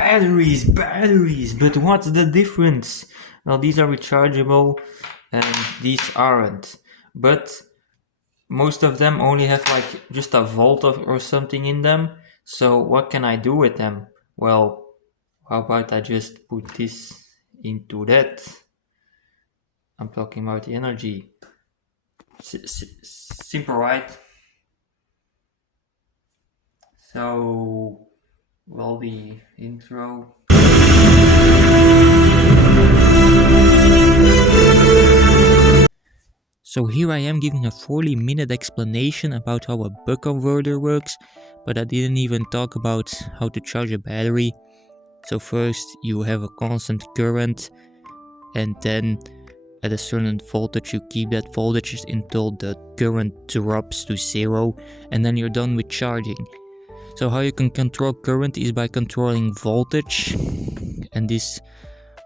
Batteries, but what's the difference? Well, these are rechargeable and these aren't. But most of them only have like just a volt or something in them. So what can I do with them? Well, how about I just put this into that? I'm talking about the energy. Simple, right? So, well, the intro. So here I am giving a 40-minute explanation about how a buck converter works, but I didn't even talk about how to charge a battery. So first you have a constant current, and then at a certain voltage you keep that voltage until the current drops to 0, and then you're done with charging. So how you can control current is by controlling voltage, and this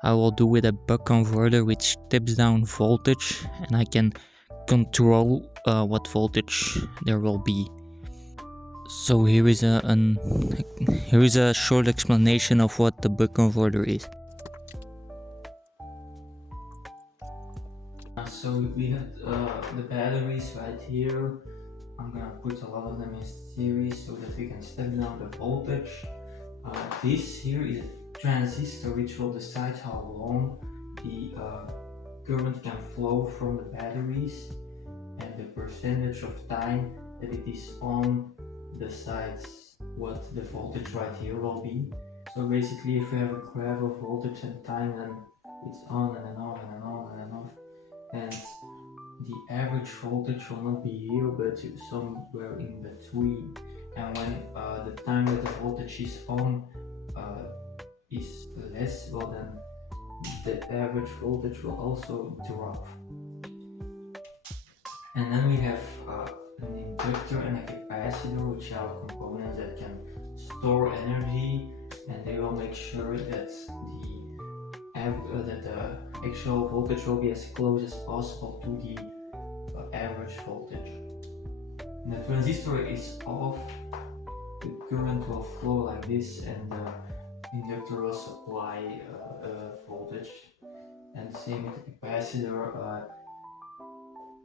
I will do with a buck converter which steps down voltage, and I can control what voltage there will be. So here is a short explanation of what the buck converter is. So we have the batteries right here. I'm gonna put a lot of them in series so that we can step down the voltage. This here is a transistor which will decide how long the current can flow from the batteries, and the percentage of time that it is on decides what the voltage right here will be. So basically, if we have a graph of voltage and time, then it's on and on and on and on, and the average voltage will not be here but somewhere in between. And when the time that the voltage is on is less, well then the average voltage will also drop. And then we have an inductor and a capacitor, which are components that can store energy, and they will make sure that the actual voltage will be as close as possible to the average voltage. When the transistor is off, the current will flow like this, and the inductor will supply voltage. And same with the capacitor,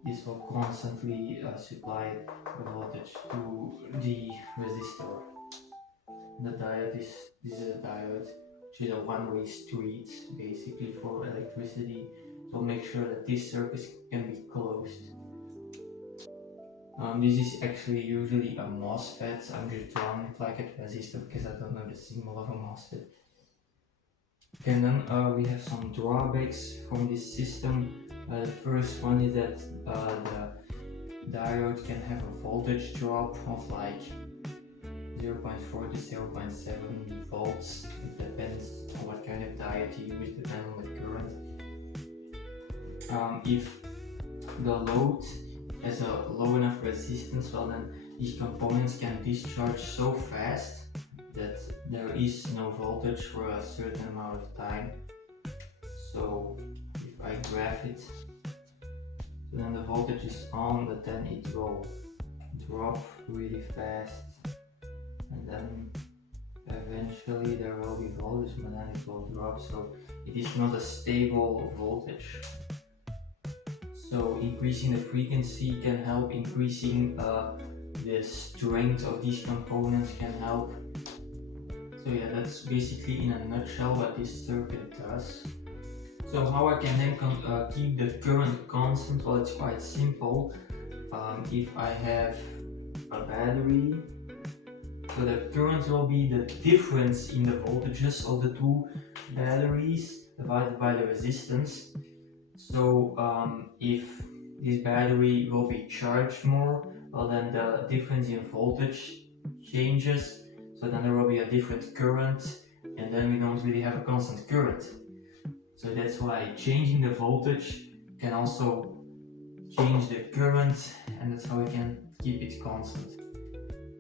this will constantly supply voltage to the resistor. The diode this is a diode, which is a one-way street basically for electricity. So make sure that this circuit can be closed. This is actually usually a MOSFET. I'm just drawing it like a resistor because I don't know the symbol of a MOSFET. And then we have some drawbacks from this system. The first one is that the diode can have a voltage drop of like 0.4 to 0.7 volts. It depends on what kind of diode you use, depending on the current. If the load has a low enough resistance, well then these components can discharge so fast that there is no voltage for a certain amount of time. So if I graph it, then the voltage is on, but then it will drop really fast, and then eventually there will be voltage, but then it will drop, so it is not a stable voltage. So increasing the frequency can help, increasing the strength of these components can help. So yeah, that's basically in a nutshell what this circuit does. So how I can then keep the current constant? Well, it's quite simple. If I have a battery, so the current will be the difference in the voltages of the two batteries divided by the resistance. So if this battery will be charged more, well then the difference in voltage changes, so then there will be a different current, and then we don't really have a constant current. So that's why changing the voltage can also change the current, and that's how we can keep it constant.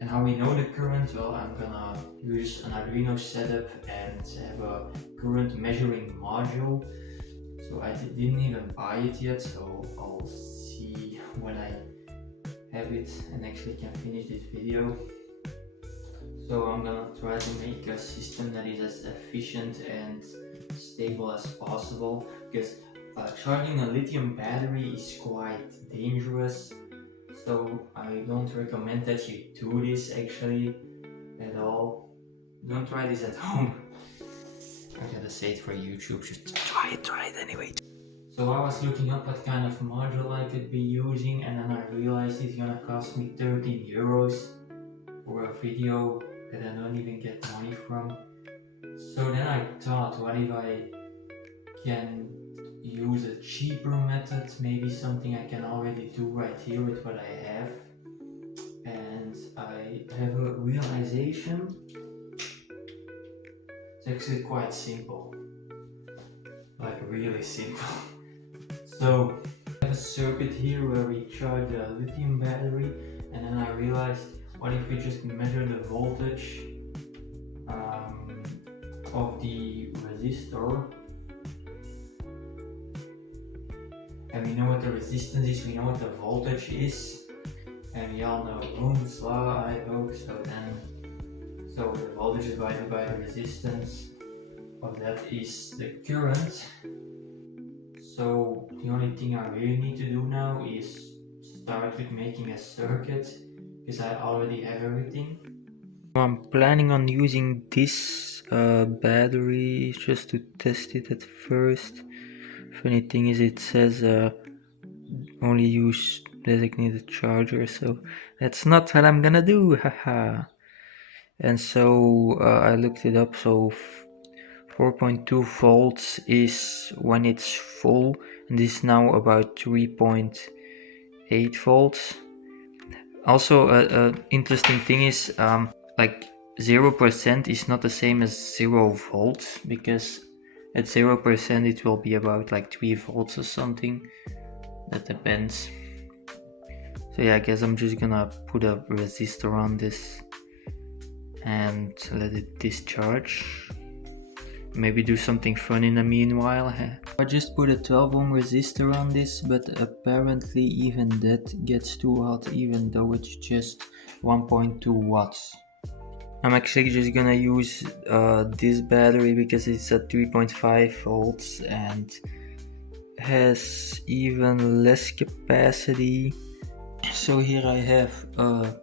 And how we know the current? Well, I'm gonna use an Arduino setup and have a current measuring module. So I didn't even buy it yet, so I'll see when I have it and actually can finish this video. So I'm gonna try to make a system that is as efficient and stable as possible, because charging a lithium battery is quite dangerous. So I don't recommend that you do this actually at all. Don't try this at home. I gotta say it for YouTube, just try it anyway. So I was looking up what kind of module I could be using, and then I realized it's gonna cost me 13 euros for a video that I don't even get money from. So then I thought, what if I can use a cheaper method, maybe something I can already do right here with what I have. And I have a realization. It's actually quite simple, like really simple. So I have a circuit here where we charge a lithium battery, and then I realized, what if we just measure the voltage of the resistor, and we know what the resistance is, we know what the voltage is, and we all know Ohm's law, I hope. So the voltage divided by the resistance of that is the current. So the only thing I really need to do now is start with making a circuit, because I already have everything. I'm planning on using this battery just to test it at first. Funny thing is, it says only use designated charger, so that's not what I'm gonna do, haha. And so I looked it up, so 4.2 volts is when it's full, and this is now about 3.8 volts. Also, interesting thing is, like 0% is not the same as 0 volts, because at 0% it will be about like 3 volts or something. That depends. So yeah, I guess I'm just gonna put a resistor on this and let it discharge. Maybe do something fun in the meanwhile. I just put a 12 ohm resistor on this, but apparently even that gets too hot, even though it's just 1.2 watts. I'm actually just gonna use this battery because it's at 3.5 volts and has even less capacity. So here I have a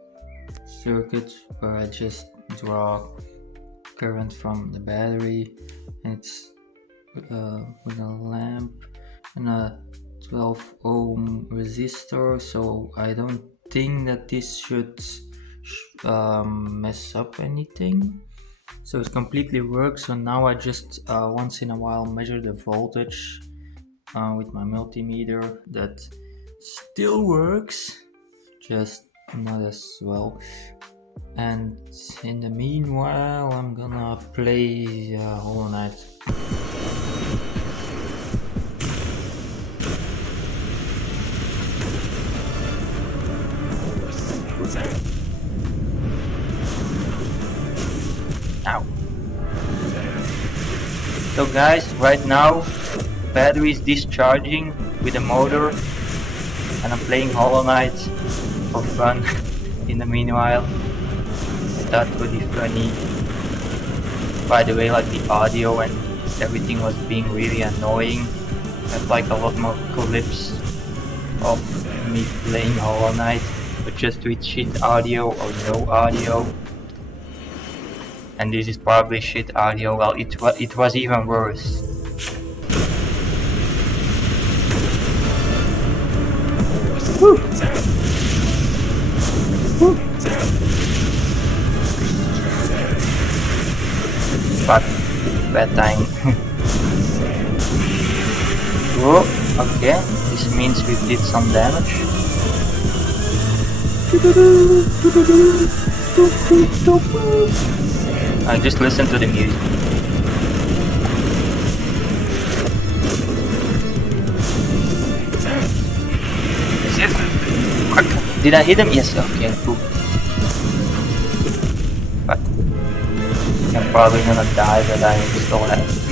circuit where I just draw current from the battery, and it's with a lamp and a 12 ohm resistor, so I don't think that this should mess up anything. So it completely works. So now I just once in a while measure the voltage with my multimeter. That still works, just not as well. And in the meanwhile, I'm gonna play Hollow Knight. Ow. So guys, right now battery is discharging with the motor, and I'm playing Hollow Knight for fun in the meanwhile. That's really funny. By the way, like the audio and everything was being really annoying. I have like a lot more clips of me playing Hollow Knight, but just with shit audio or no audio. And this is probably shit audio. Well, it was even worse. Woo. Woo. Fuck, bad time. Whoa, okay, this means we did some damage. I just listen to the music. Is it? Did I hit him? Yes, okay, cool. But I'm probably gonna die, but I still have.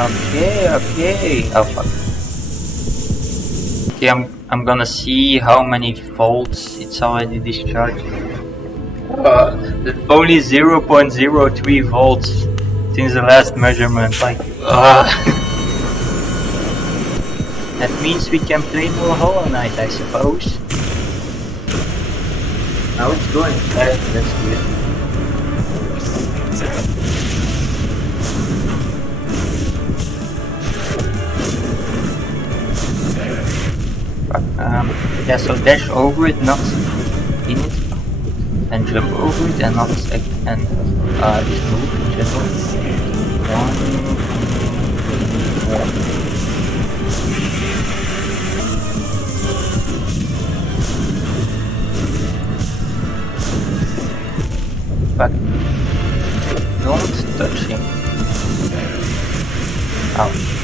Okay. Oh fuck. Okay, I'm gonna see how many volts it's already discharged. Only 0.03 volts since the last measurement. Like, that means we can play more Hollow Knight, I suppose. Now it's going fast. That's good. Yeah, so dash over it, not in it, and jump over it, and not just move in general. 1, 1. But don't touch him. Ouch.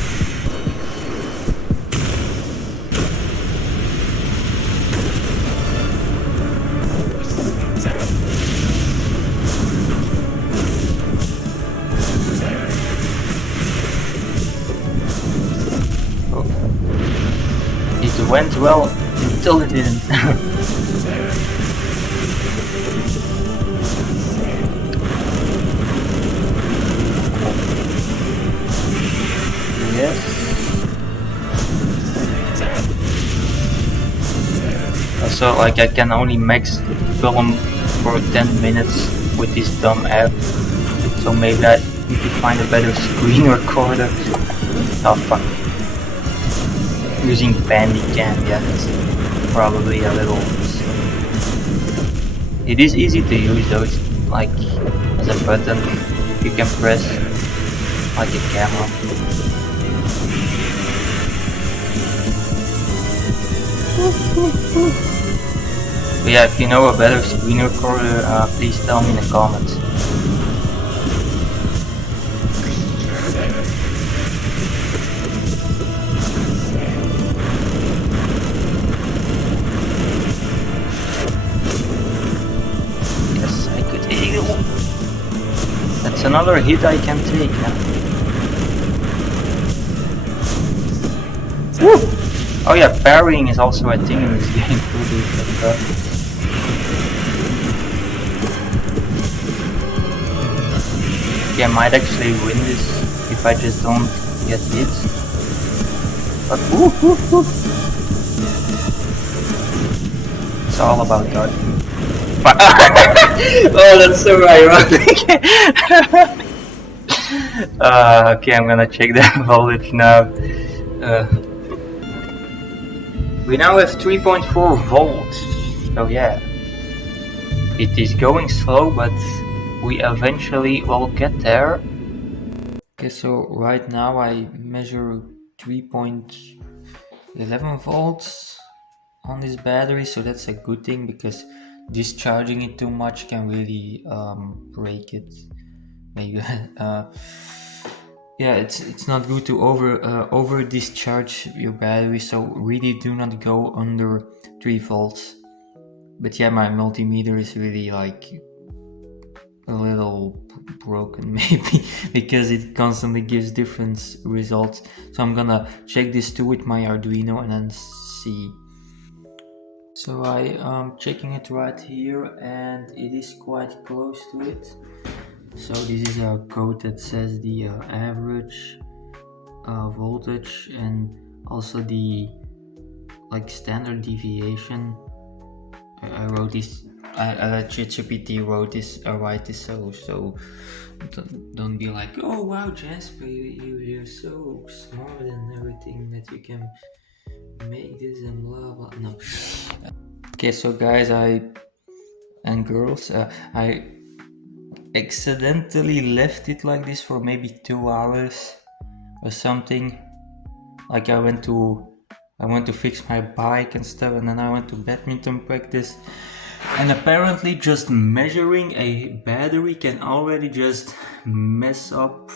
It went well until it didn't. Yes. Also, like, I can only max film for 10 minutes with this dumb app, so maybe I need to find a better screen recorder. Oh fuck. Using Bandicam, yeah, that's probably a little... It is easy to use though, it's like as a button you can press like a camera. But yeah, if you know a better screen recorder, please tell me in the comments. Yes, I could heal. That's another hit I can take now. Woo! Oh yeah, parrying is also a thing in this game. Yeah, I might actually win this if I just don't get hit. But it's all about dodging. Oh, that's so ironic. Okay, I'm gonna check that voltage now. We now have 3.4 volts. So yeah, it is going slow, but we eventually will get there. Okay, so right now I measure 3.11 volts on this battery, so that's a good thing because discharging it too much can really break it. Maybe yeah, it's not good to over discharge your battery, so really do not go under 3 volts. But yeah, my multimeter is really like a little broken maybe because it constantly gives different results. So I'm gonna check this too with my Arduino and then see. So I am checking it right here and it is quite close to it. So this is a code that says the average voltage and also the like standard deviation. I wrote this. I ChatGPT wrote this. Write this so don't be like, oh wow, Jasper, you're so smart and everything that you can make this and blah blah. No. Okay, so guys, and girls, I accidentally left it like this for maybe 2 hours or something. Like I went to fix my bike and stuff, and then I went to badminton practice. And apparently just measuring a battery can already just mess up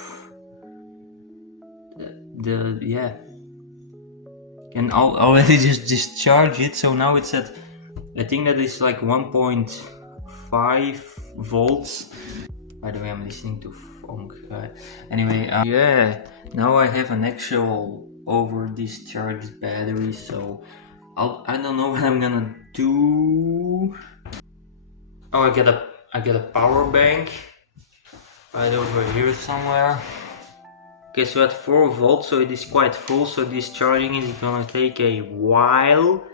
can already just discharge it. So now it's at, I think that is like 1.5 volts. By the way, I'm listening to funk. Anyway, yeah, Now I have an actual over discharged battery, so I don't know what I'm gonna do. Oh, I get a power bank right over here somewhere. Okay, so at 4 volts, so it is quite full, so discharging is gonna take a while.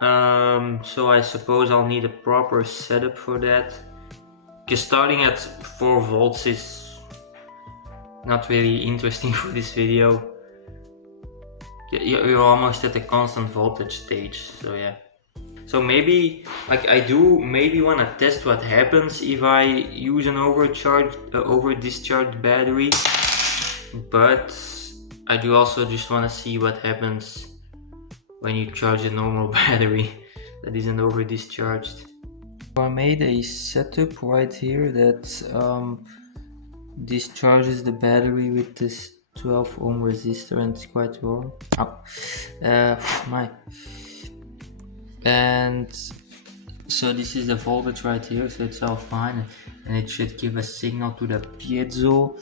So I suppose I'll need a proper setup for that. Because starting at 4 volts is not really interesting for this video. You're almost at the constant voltage stage, so yeah. So maybe, like I do maybe want to test what happens if I use an over discharged battery, but I do also just want to see what happens when you charge a normal battery that isn't over discharged. I made a setup right here that discharges the battery with this 12 ohm resistor, and it's quite warm. And so this is the voltage right here, so it's all fine, and it should give a signal to the piezo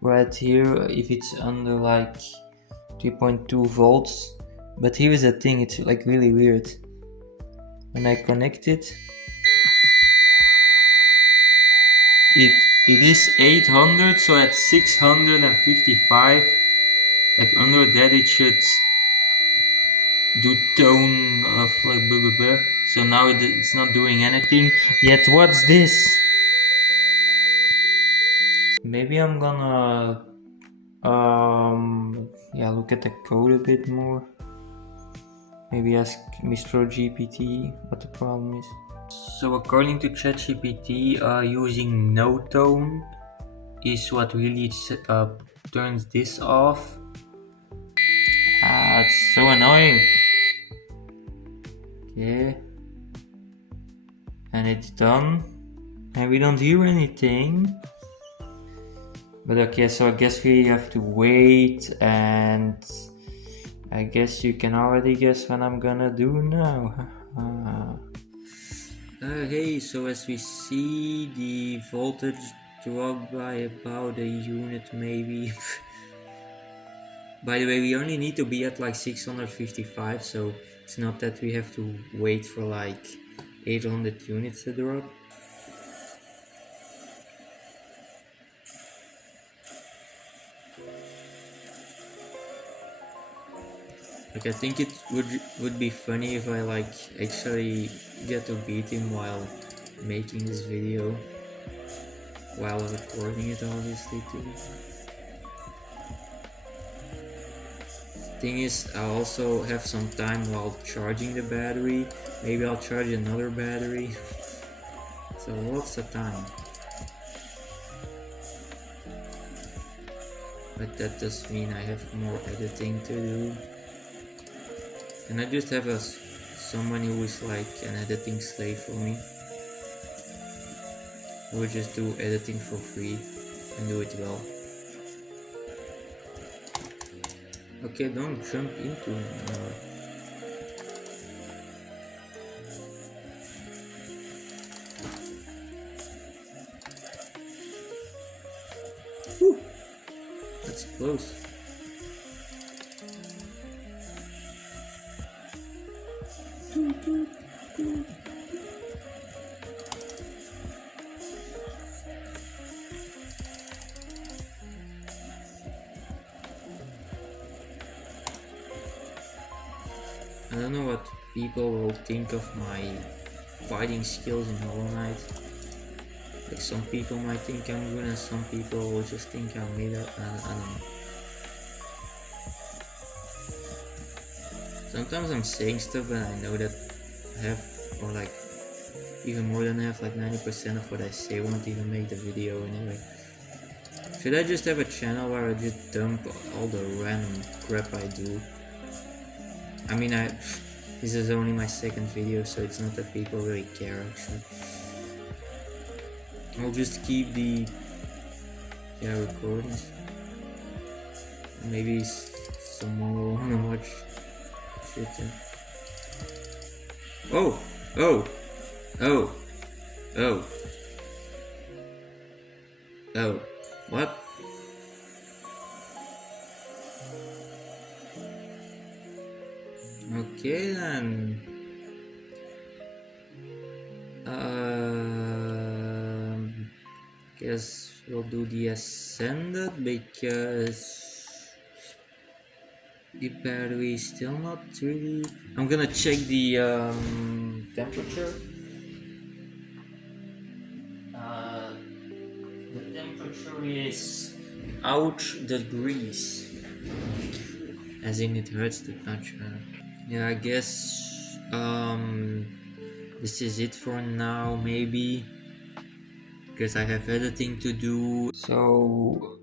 right here if it's under like 3.2 volts. But here's the thing, it's like really weird. When I connect it, it is 800, so at 655, like under that it should do tone of like blah blah blah. So now it's not doing anything yet. What's this? Maybe I'm gonna yeah, look at the code a bit more. Maybe ask Mr. GPT what the problem is. So according to ChatGPT, using no tone is what really turns this off. It's so annoying. Okay, and it's done, and we don't hear anything. But okay, so I guess we have to wait, and I guess you can already guess what I'm gonna do now. Okay, so as we see, the voltage dropped by about a unit maybe. By the way, we only need to be at like 655, so it's not that we have to wait for like 800 units to drop. Like I think it would be funny if I like actually get to beat him while making this video, while recording it obviously too. Thing is, I also have some time while charging the battery. Maybe I'll charge another battery. So lots of time. But that does mean I have more editing to do. And I just have someone who is like an editing slave for me, who will just do editing for free and do it well. Okay, don't jump into it now. Whew, that's close. I don't know what people will think of my fighting skills in Hollow Knight. Like some people might think I'm good and some people will just think I'm made up. I don't know. Sometimes I'm saying stuff and I know that half or like even more than half, like 90% of what I say won't even make the video anyway. Should I just have a channel where I just dump all the random crap I do? I mean, this is only my second video, so it's not that people really care actually. I'll just keep the recordings. Maybe someone will wanna watch shit. Oh! Oh! Oh! Oh! Oh! What? Okay then. Guess we'll do the ascended because the battery is still not really. I'm gonna check the temperature. Uh, the temperature is ouch degrees, as in it hurts to touch. Yeah, I guess this is it for now. Maybe because I have editing to do. So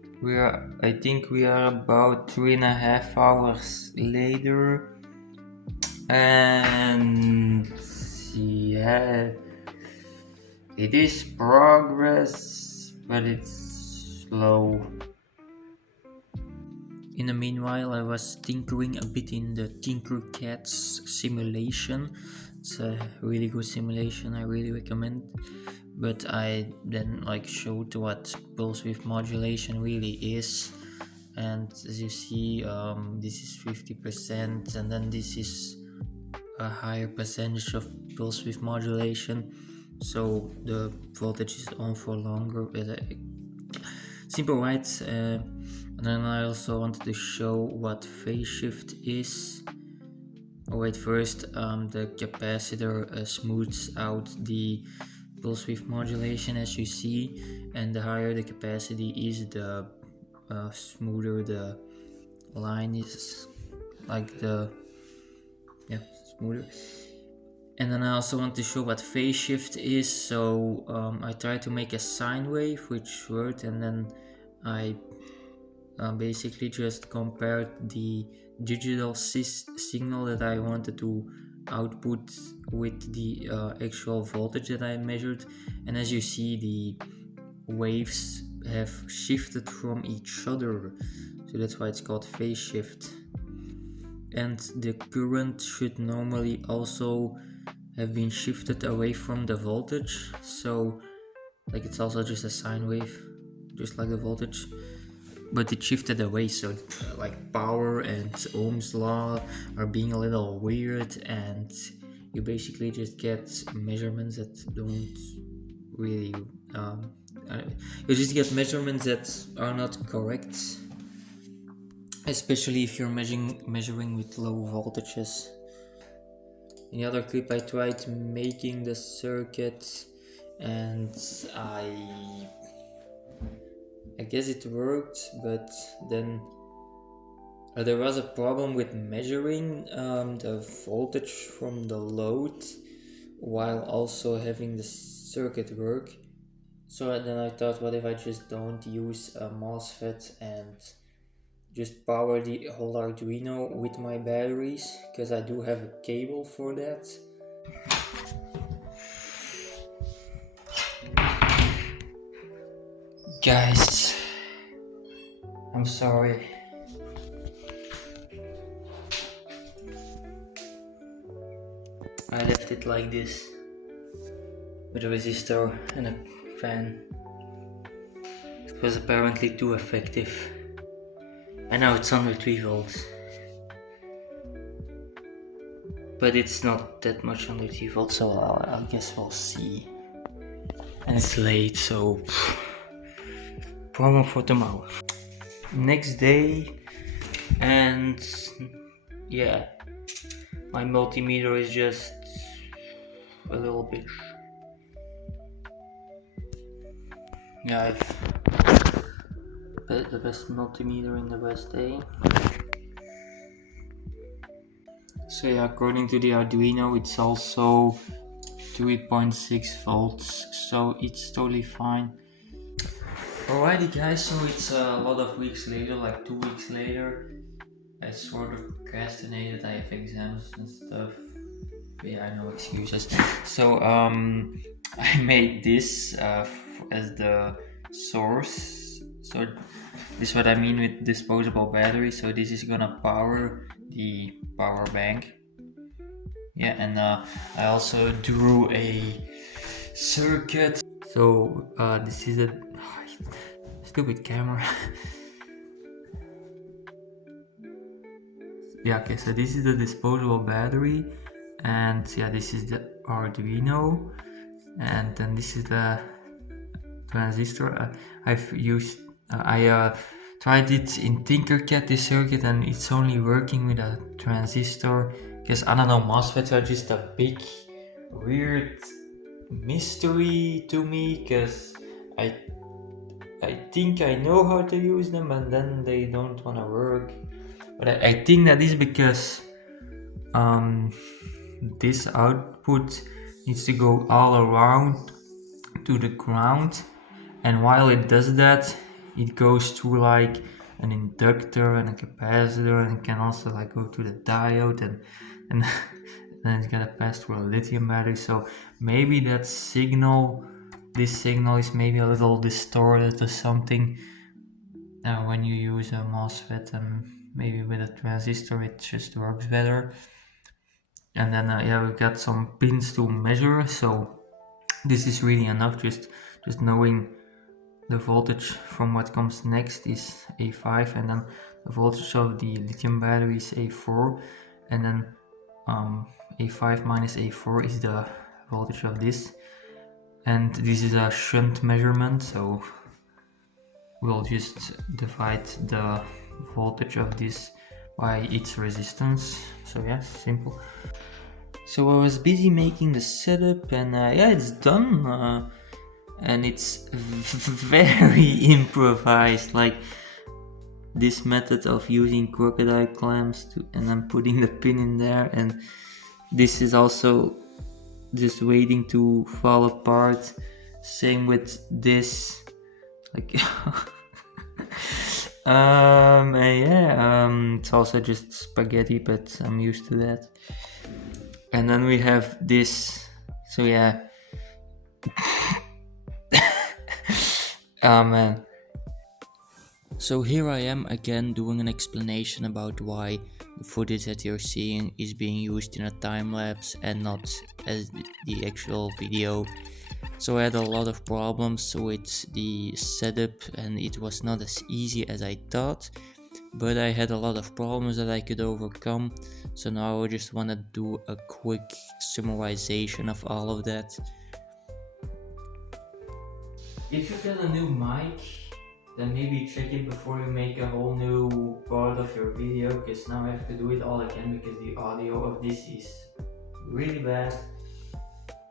I think we are about 3.5 hours later, and yeah, it is progress, but it's slow. In the meanwhile, I was tinkering a bit in the Tinkercad's simulation. It's a really good simulation, I really recommend. But I then showed what pulse width modulation really is. And as you see, this is 50%, and then this is a higher percentage of pulse width modulation. So the voltage is on for longer. Simple, right? And then I also wanted to show what phase shift is. Oh wait, first the capacitor smooths out the pulse width modulation, as you see, and the higher the capacity is, the smoother the line is, smoother. And then I also want to show what phase shift is. So I tried to make a sine wave, which worked, and then I basically just compared the digital signal that I wanted to output with the actual voltage that I measured, and as you see, the waves have shifted from each other, so that's why it's called phase shift. And the current should normally also have been shifted away from the voltage, so it's also just a sine wave, just like the voltage, but it shifted away. So power and Ohm's law are being a little weird, and you basically just get measurements that don't really you just get measurements that are not correct, especially if you're measuring with low voltages. In the other clip I tried making the circuit, and I guess it worked, but then there was a problem with measuring the voltage from the load while also having the circuit work. So then I thought, what if I just don't use a MOSFET and just power the whole Arduino with my batteries, because I do have a cable for that. Guys, I'm sorry. I left it like this, with a resistor and a fan. It was apparently too effective. And now it's under 3 volts. But it's not that much under 3 volts, so I guess we'll see. And it's late, so problem for tomorrow. Next day, and yeah, my multimeter is just a little bit. Yeah, I've the best multimeter in the West, eh? So yeah, according to the Arduino, it's also 3.6 volts, so it's totally fine. Alrighty guys, so it's a lot of weeks later, like 2 weeks later. I sort of procrastinated, I have exams and stuff. Yeah, I know excuses. So I made this as the source. So this is what I mean with disposable battery. So this is gonna power the power bank. Yeah, and I also drew a circuit. So this is a stupid camera. Yeah, okay, so this is the disposable battery, and yeah, this is the Arduino, and then this is the transistor. I've used, I tried it in Tinkercad, this circuit, and it's only working with a transistor, because I don't know, MOSFETs are just a big, weird mystery to me, because I I think I know how to use them, and then they don't want to work. But I think that is because um, this output needs to go all around to the ground, and while it does that, it goes through like an inductor and a capacitor, and it can also like go to the diode, and then it's gonna pass through a lithium battery. So maybe that signal, this signal is maybe a little distorted or something when you use a MOSFET, and maybe with a transistor it just works better. And then yeah, we got some pins to measure, so this is really enough. Just knowing the voltage from what comes next is A5, and then the voltage of the lithium battery is A4, and then A5 minus A4 is the voltage of this, and this is a shunt measurement, so we'll just divide the voltage of this by its resistance. So yeah, simple. So I was busy making the setup, and yeah, it's done, and it's very improvised, like this method of using crocodile clamps to, and then putting the pin in there, and this is also just waiting to fall apart. Same with this, like and yeah, it's also just spaghetti, but I'm used to that. And then we have this, so yeah. Oh man. So here I am again doing an explanation about why the footage that you're seeing is being used in a time-lapse and not as the actual video. So I had a lot of problems with the setup, and it was not as easy as I thought, but I had a lot of problems that I could overcome. So now I just want to do a quick summarization of all of that. If you get a new mic, then maybe check it before you make a whole new part of your video, because now I have to do it all again because the audio of this is really bad.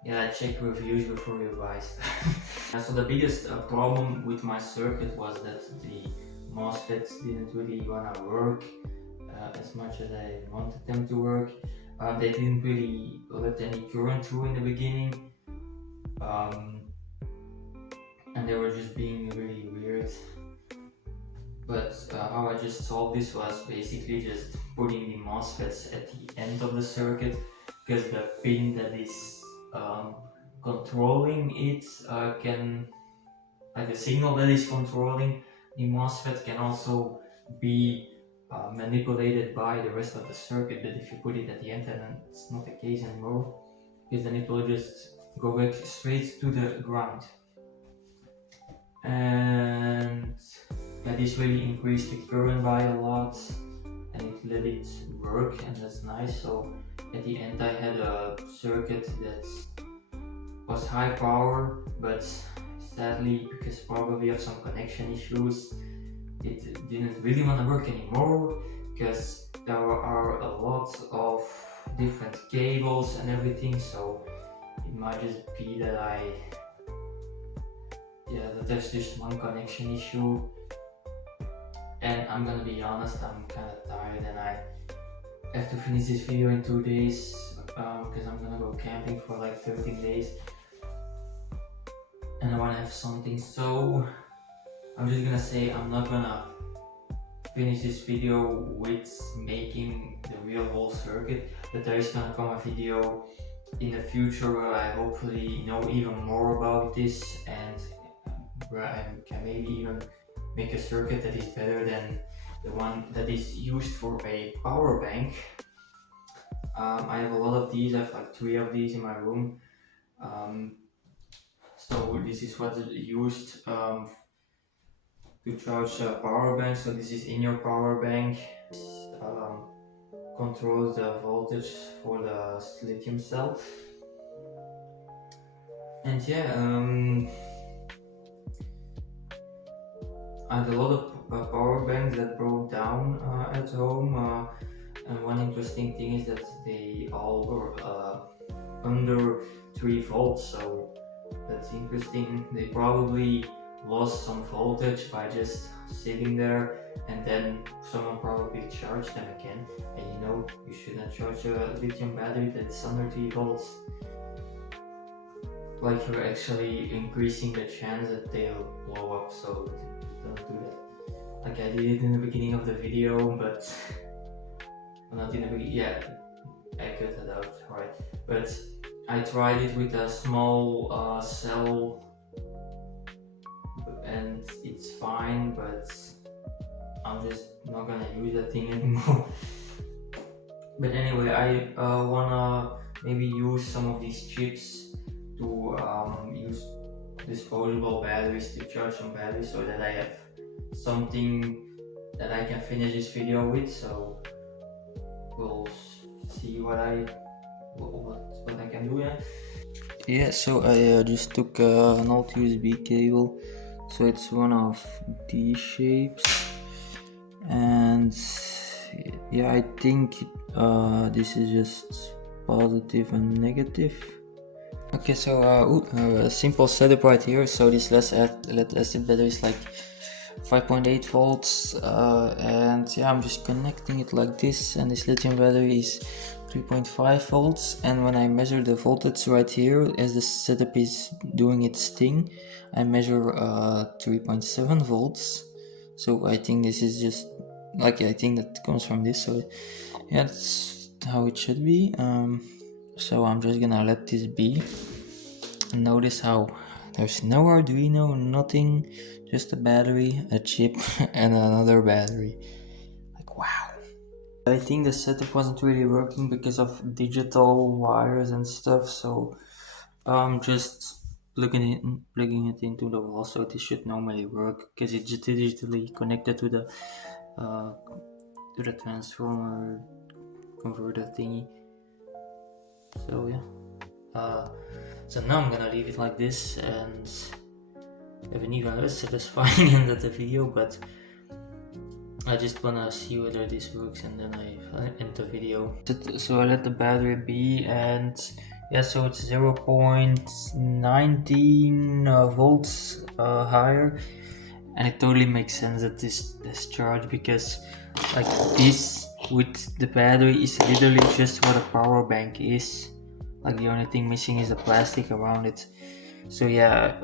Yeah, check reviews before you buy stuff. So the biggest problem with my circuit was that the MOSFETs didn't really want to work as much as I wanted them to work. They didn't really let any current through in the beginning, and they were just being really weird. But how I just solved this was basically just putting the MOSFETs at the end of the circuit, because the pin that is controlling it can, like the signal that is controlling the MOSFET can also be manipulated by the rest of the circuit. But if you put it at the end, then it's not the case anymore, because then it will just go back straight to the ground. And yeah, this really increased the current by a lot, and it let it work, and that's nice. So at the end I had a circuit that was high power, but sadly, because probably of some connection issues, it didn't really want to work anymore, because there are a lot of different cables and everything. So it might just be that that there's just one connection issue. And I'm gonna be honest, I'm kinda tired, and I have to finish this video in 2 days, because I'm gonna go camping for like 13 days, and I wanna have something. So I'm just gonna say I'm not gonna finish this video with making the real whole circuit, but there is gonna come a video in the future where I hopefully know even more about this, and where I can maybe even make a circuit that is better than the one that is used for a power bank. I have a lot of these. I have like 3 of these in my room. So this is what is used to charge a power bank. So this is in your power bank. controls the voltage for the lithium cell. And yeah, I had a lot of power banks that broke down at home, and one interesting thing is that they all were under 3 volts, so that's interesting. They probably lost some voltage by just sitting there, and then someone probably charged them again. And you know, you shouldn't charge a lithium battery that's under 3 volts. Like, you're actually increasing the chance that they'll blow up, so don't do that. Like, I did it in the beginning of the video, but not in the beginning. Yeah, I cut it out, right? But I tried it with a small cell, and it's fine, but I'm just not gonna use that thing anymore. But anyway, I wanna maybe use some of these chips to use disposable batteries to charge some batteries, so that I have something that I can finish this video with. So we'll see what I can do. Yeah, so I just took an old USB cable, so it's one of these shapes, and yeah, I think this is just positive and negative. Okay, so a simple setup right here. So this lead acid battery is like 5.8 volts, and yeah, I'm just connecting it like this, and this lithium battery is 3.5 volts, and when I measure the voltage right here, as the setup is doing its thing, I measure 3.7 volts. So I think this is just like, I think that comes from this, so yeah, that's how it should be. So I'm just gonna let this be. Notice how there's no Arduino, nothing, just a battery, a chip, and another battery. Like, wow. I think the setup wasn't really working because of digital wires and stuff, so I'm just plugging it into the wall, so this should normally work because it's digitally connected to the transformer converter thingy. So yeah. So now I'm gonna leave it like this, and have an even less satisfying end of the video, but I just wanna see whether this works, and then I end the video. So I let the battery be, and yeah, so it's 0.19 volts higher, and it totally makes sense that this discharge, because like this with the battery is literally just what a power bank is. Like, the only thing missing is the plastic around it. So yeah,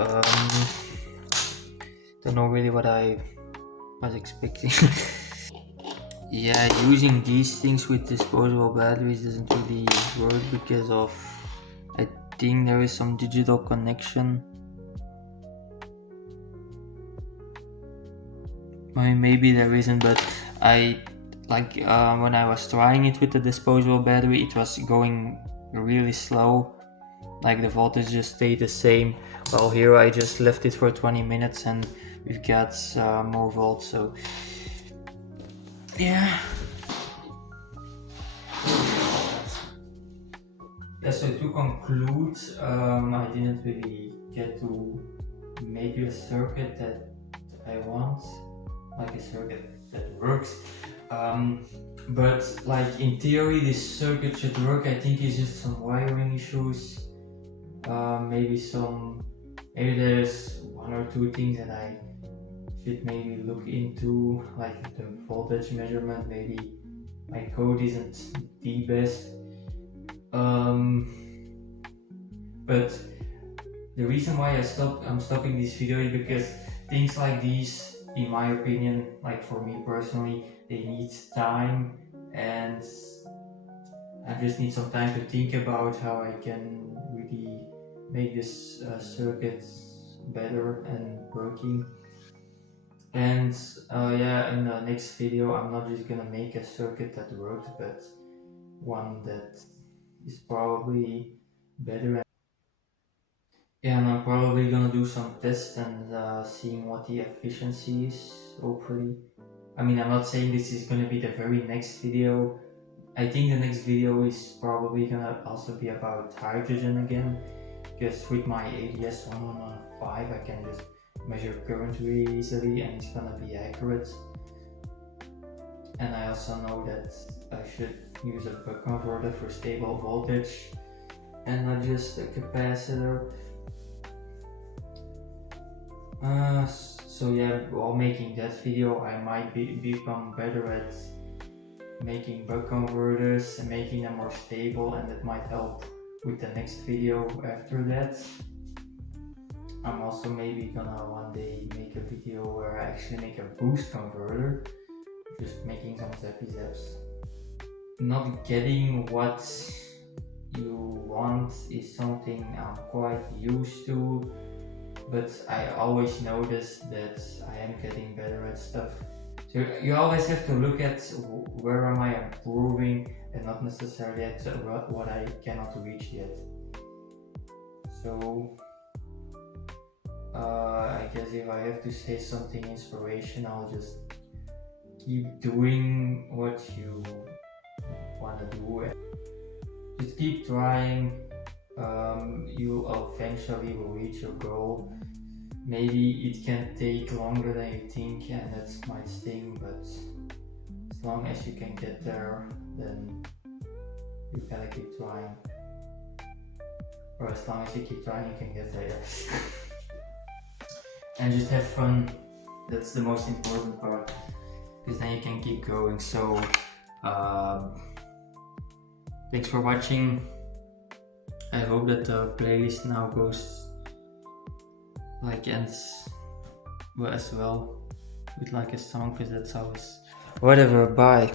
don't know really what I was expecting. Yeah, using these things with disposable batteries doesn't really work because of, I think there is some digital connection. I mean, maybe there isn't, but I like when I was trying it with the disposable battery, it was going really slow. Like, the voltage just stayed the same. Well, here I just left it for 20 minutes and we've got more volts, so yeah. Yeah, so to conclude, I didn't really get to make a circuit that I want, like a circuit that works. But like, in theory this circuit should work. I think it's just some wiring issues. Maybe there's one or two things that I should maybe look into, like the voltage measurement. Maybe my code isn't the best. But the reason why I'm stopping this video is because things like these, in my opinion, like for me personally, they need time, and I just need some time to think about how I can really make this circuit better and working. And yeah, in the next video I'm not just gonna make a circuit that works, but one that is probably better. Yeah, and I'm probably gonna do some tests and seeing what the efficiency is, hopefully. I mean, I'm not saying this is gonna be the very next video, I think the next video is probably gonna also be about hydrogen again, because with my ADS 1115 I can just measure current really easily and it's gonna be accurate. And I also know that I should use a buck converter for stable voltage and not just a capacitor. So yeah, while making that video I might become better at making buck converters and making them more stable, and that might help with the next video after that. I'm also maybe gonna one day make a video where I actually make a boost converter, just making some zappy zaps. Not getting what you want is something I'm quite used to, but I always notice that I am getting better at stuff. So you always have to look at where am I improving and not necessarily at what I cannot reach yet. So I guess if I have to say something inspirational, I'll just keep doing what you want to do. Just keep trying. You eventually will reach your goal. Maybe it can take longer than you think and that might sting, but as long as you can get there, then you gotta keep trying. Or as long as you keep trying, you can get there. And just have fun. That's the most important part, because then you can keep going. So thanks for watching. I hope that the playlist now goes ends well as well with like a song, because that's always whatever. Bye.